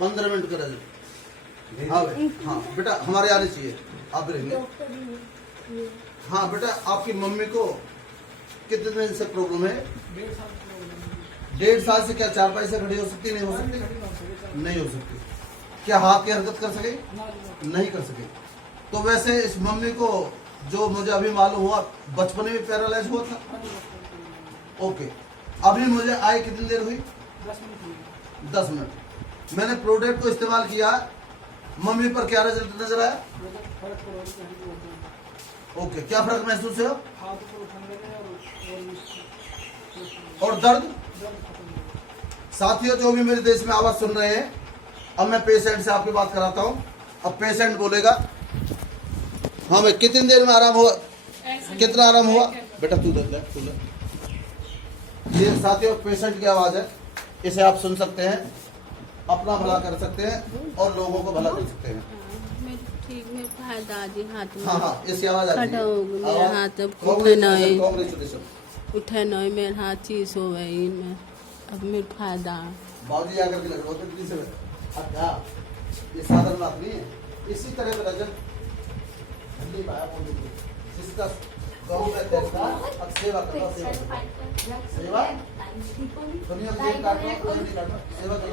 15 minute का result. हाँ भाई, हाँ बेटा हमारे आने चाहिए, आप रहेंगे। हाँ बेटा, आपकी मम्मी को कितने दिन से प्रॉब्लम है? 1.5 साल से। क्या 4 पैसे खड़ी हो सकती? नहीं हो सकती, नहीं हो सकती। क्या हाथ की हरकत कर सके? नहीं कर सके। तो वैसे इस मम्मी को जो मुझे अभी मालूम हुआ, बचपन में पैरालाइज हुआ था। ओके, अभी मुझे आए कितनी देर हुई? 10 मिनट। मैंने प्रोडक्ट को इस्तेमाल किया, मम्मी पर क्या रिजल्ट नजर आया? ओके, क्या फर्क महसूस है? और दर्द? साथियों, जो भी मेरे देश में आवाज सुन रहे हैं, अब मैं पेशेंट से आपकी बात कराता हूँ। अब पेशेंट बोलेगा। हाँ भाई, कितनी देर में आराम हुआ? कितना आराम हुआ? बेटा तू देख ले, तू ले। ये साथियों पेशेंट की आवाज है, इसे आप सुन सकते हैं, अपना भला कर सकते हैं और लोगों को भला कर सकते हैं। ठीक में दादी हाथ में हाँ हाँ, इसकी आवाज आ रही है। मेरा हाथ कांग्रेचुलेशन। उठे नहीं, मेरा हाथ चीज हो गई में, अब मेरे फायदा। बाबूजी आकर के लग रहा है। अच्छा, ये साधारण बात नहीं है। इसी तरह का रिजल्ट जिसका गाँव में देखना, अब सेवा करना, सेवा दुनिया में काटना, सेवा करो।